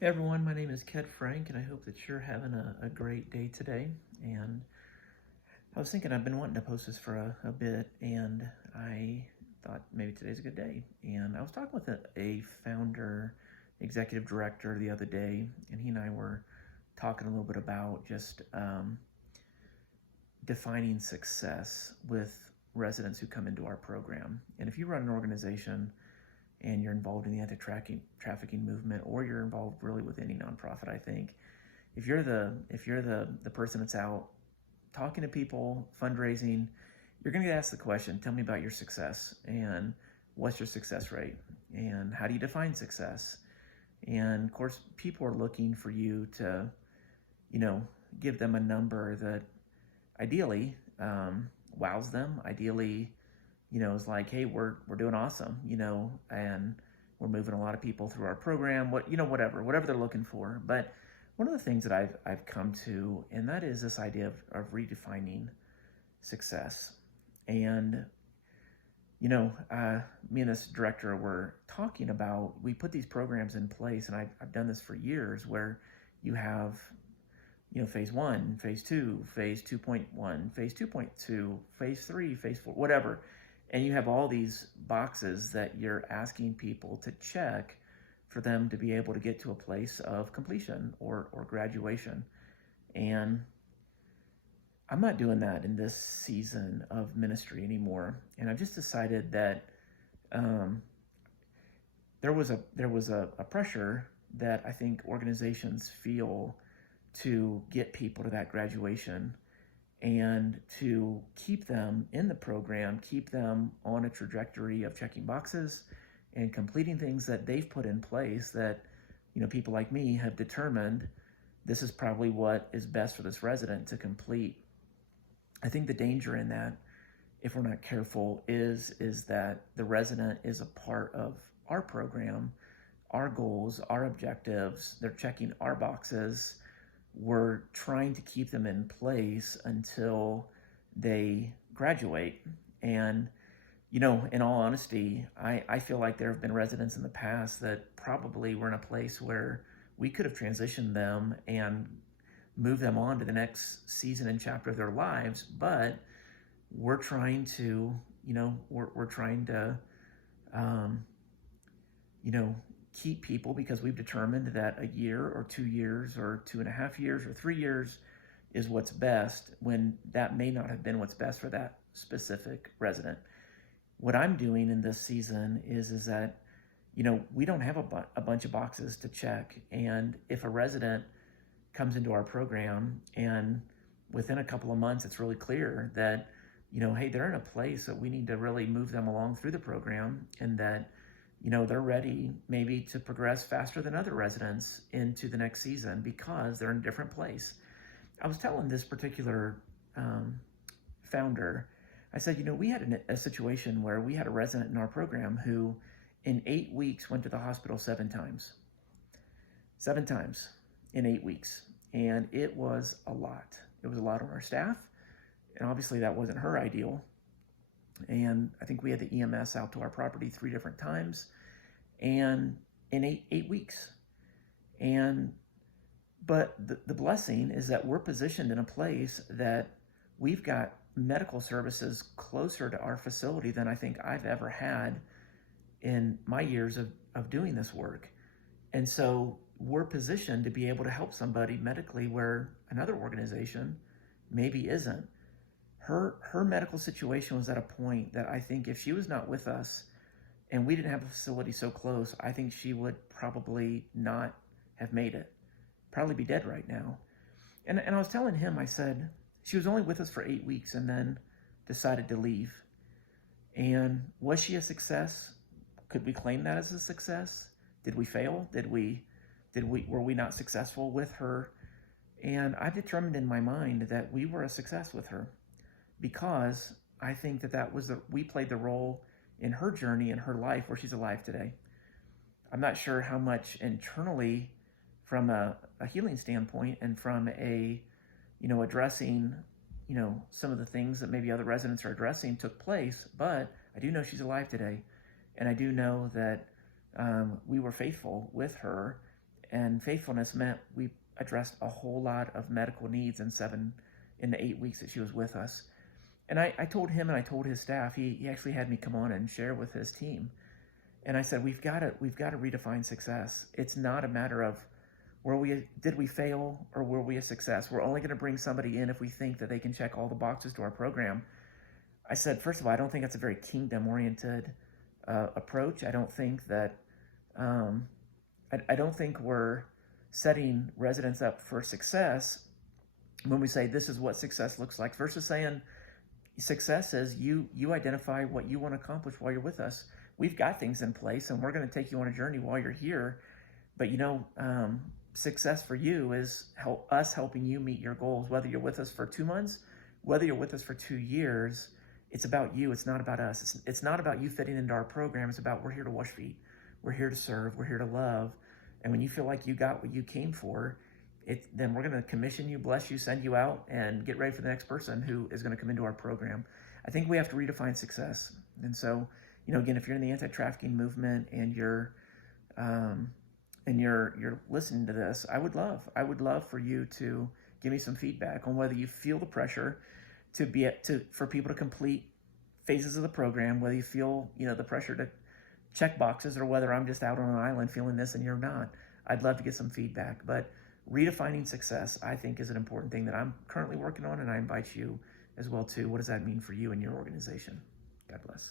Hey everyone, my name is Ked Frank, and I hope that you're having a great day today. And I was thinking I've been wanting to post this for a bit, and I thought maybe today's a good day. And I was talking with a founder, executive director the other day, and he and I were talking a little bit about just defining success with residents who come into our program. And if you run an organization and you're involved in the anti-trafficking movement, or you're involved really with any nonprofit, I think if you're the person that's out talking to people, fundraising, you're going to get asked the question, tell me about your success, and what's your success rate, and how do you define success? And of course, people are looking for you to, you know, give them a number that ideally wows them, ideally, is like, hey, we're doing awesome, and we're moving a lot of people through our program, whatever they're looking for. But one of the things that I've come to, and that is this idea of redefining success. And me and this director were talking about, we put these programs in place, and I've done this for years, where you have phase 1, phase 2, phase 2.1, phase 2.2, phase 3, phase 4, whatever. And you have all these boxes that you're asking people to check for them to be able to get to a place of completion or graduation. And I'm not doing that in this season of ministry anymore. And I've just decided that there was a pressure that I think organizations feel to get people to that graduation and to keep them in the program, keep them on a trajectory of checking boxes and completing things that they've put in place that, people like me have determined this is probably what is best for this resident to complete. I think the danger in that, if we're not careful, is that the resident is a part of our program, our goals, our objectives. They're checking our boxes. We're trying to keep them in place until they graduate. And, in all honesty, I feel like there have been residents in the past that probably were in a place where we could have transitioned them and moved them on to the next season and chapter of their lives. But we're trying to, we're trying to, keep people, because we've determined that a year or 2 years or 2.5 years or 3 years is what's best, when that may not have been what's best for that specific resident. What I'm doing in this season is that, we don't have a bunch of boxes to check. And if a resident comes into our program and within a couple of months, it's really clear that, hey, they're in a place that we need to really move them along through the program, and that they're ready maybe to progress faster than other residents into the next season because they're in a different place. I was telling this particular founder, I said, we had a situation where we had a resident in our program who in 8 weeks went to the hospital 7 times. 7 times in 8 weeks. And it was a lot. It was a lot on our staff. And obviously that wasn't her ideal. And I think we had the EMS out to our property 3 different times, and in eight weeks. But the blessing is that we're positioned in a place that we've got medical services closer to our facility than I think I've ever had in my years of doing this work. And so we're positioned to be able to help somebody medically where another organization maybe isn't. Her medical situation was at a point that I think if she was not with us and we didn't have a facility so close, I think she would probably not have made it, probably be dead right now. And I was telling him, I said, she was only with us for 8 weeks and then decided to leave. And was she a success? Could we claim that as a success? Did we fail? Were we not successful with her? And I've determined in my mind that we were a success with her, because I think that we played the role in her journey, in her life, where she's alive today. I'm not sure how much internally, from a healing standpoint, and from addressing, some of the things that maybe other residents are addressing took place, but I do know she's alive today. And I do know that we were faithful with her, And faithfulness meant we addressed a whole lot of medical needs in the 8 weeks that she was with us. And I told him and I told his staff, he actually had me come on and share with his team. And I said, we've got to redefine success. It's not a matter of did we fail or were we a success? We're only going to bring somebody in if we think that they can check all the boxes to our program. I said, first of all, I don't think that's a very kingdom-oriented approach. I don't think that I don't think we're setting residents up for success when we say this is what success looks like versus saying success is you identify what you want to accomplish while you're with us. We've got things in place and we're going to take you on a journey while you're here. But success for you is us helping you meet your goals, whether you're with us for 2 months, whether you're with us for 2 years. It's about you. It's not about us. It's not about you fitting into our program. It's about we're here to wash feet. We're here to serve. We're here to love. And when you feel like you got what you came for, then we're going to commission you, bless you, send you out, and get ready for the next person who is going to come into our program. I think we have to redefine success. And so, again, if you're in the anti-trafficking movement and you're listening to this, I would love for you to give me some feedback on whether you feel the pressure for people to complete phases of the program, whether you feel the pressure to check boxes, or whether I'm just out on an island feeling this and you're not. I'd love to get some feedback. But redefining success, I think, is an important thing that I'm currently working on, and I invite you as well too. What does that mean for you and your organization? God bless.